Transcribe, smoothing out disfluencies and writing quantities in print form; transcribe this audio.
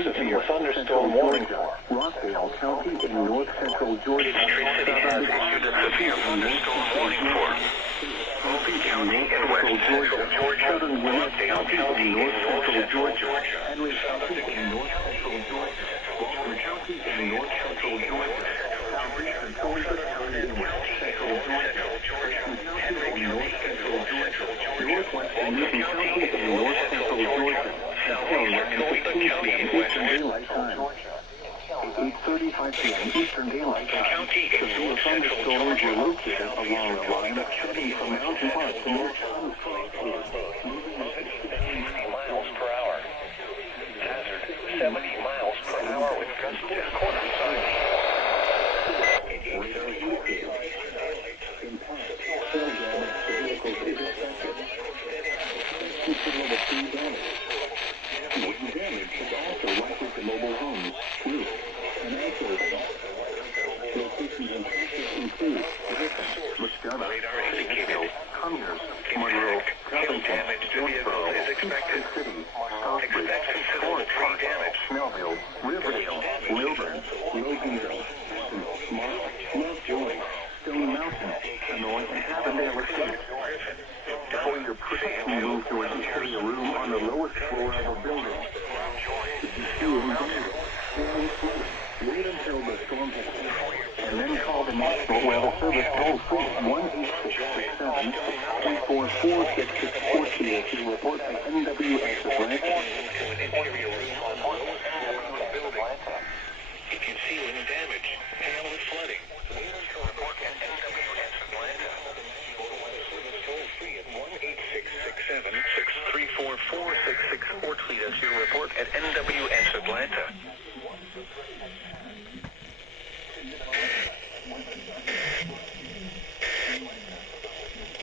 Severe thunderstorm warning for Rockdale County in north central Georgia. Peachtree City has issued a severe thunderstorm warning for Hope County in west central Georgia, Rockdale County in north central Georgia, Henry County in north central Georgia, Walker County in north central Georgia, Southeast and Southern County in west central Georgia, Henry County in north central Georgia, Northwest and Newton County in north central Georgia, Eastern Daylight Time. 8:35 p.m. Eastern Daylight Time. Severe thunderstorms were located along the line extending from Mountain Park to North Central. 70 miles per hour. Hazard 70 miles per hour with gusts to quarter size. Radar indicated. Impact. Cell damage to vehicles is expected. Considerable tree damage. Wind damage is also likely to mobile homes, roofs, and outbuildings. Locations in Texas include Wichita, Hill, Conyers, Monroe, Covington, Jonesboro, Peachtree City, Stockbridge, Forest Park, Snellville, Riverdale, Wilburn, Loganville, Lovejoy, Stone Mountain, Hanoi, and Avondale Estates. For your protection, move to an interior room on the lowest floor of a building. If you feel invaded, wait until the storm has passed, and then call the National Weather Service toll-free 1-866-7-344-6642 to report the NWS Atlanta. If you see wind damage, hail or flooding, report at NWS Atlanta. Toll-free at 1-866-7-634-4664. Tweet us your report at NWS.